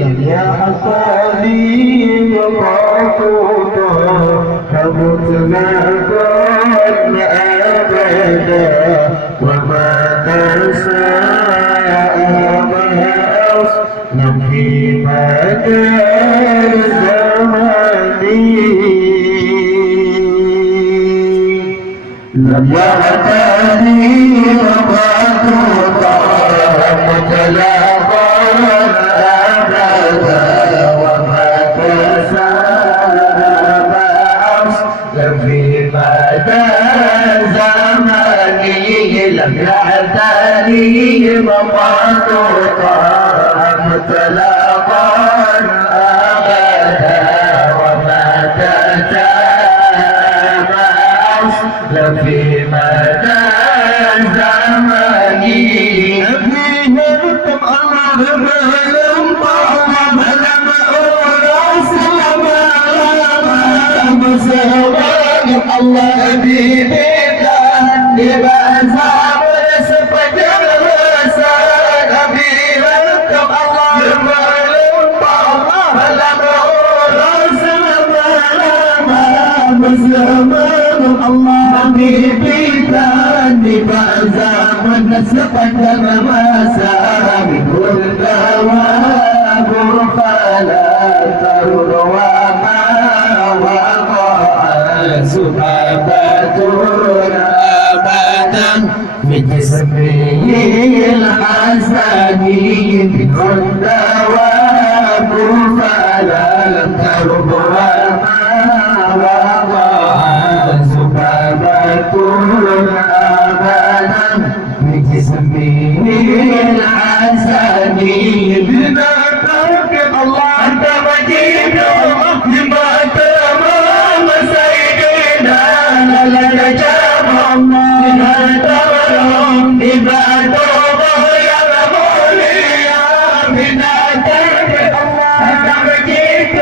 لم يحصلي مقاطوطا فمطلقا أبدا وما تساءل أصلا في مدار الزمان لم يعتني مقاطوطا مطلقا أبدا وما تساءل أصلا في مدار زماني لم يعتني مقاطوطا مطلقا أبدا وما تساءل أصلا في مدار زماني فيه رتب الله بلم طعم لم أرس الله بيدك لبأسام سفك الرسال فيه رتب الله بلم طعم لم أرس الله بيدك لبأسام سفك الرسال منه الدواب فلا تروى ما وقع سبابة أبدا في جسمه الحسني منه الدواب فلا تروى ما وقع سبابة أبدا في جسمه الحسني بما ترك الله أنت مجيد بما تمام سيدنا لك جامع الله بما تمام بما توبه يا مولي بما ترك الله أنت مجيد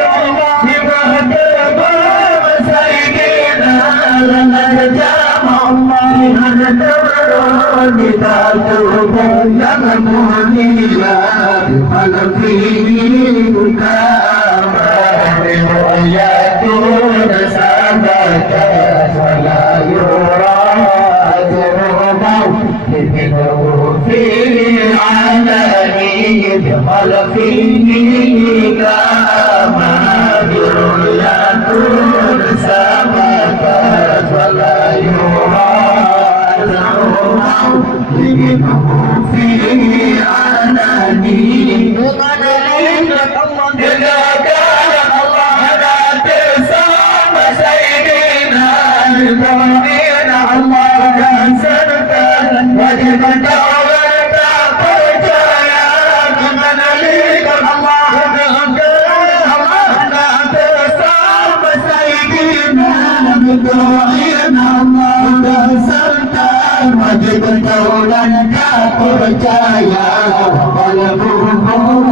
بما تمام سيدنا لك جامع الله بما تمام بتاتوب يا مولي بقلبي كامل ويدون سبك ولا يرى ذنوبه منه في علني بقلبي كامل ويدون سبك ولا يرى منه في علني إذا كان الله لا تسام سيدنا المؤمنين الله كسرت وجبت ولد قلت يا من ليك الله لا تسام سيدنا المؤمنين الله كسرت وجبت ولد قلت يا قلبه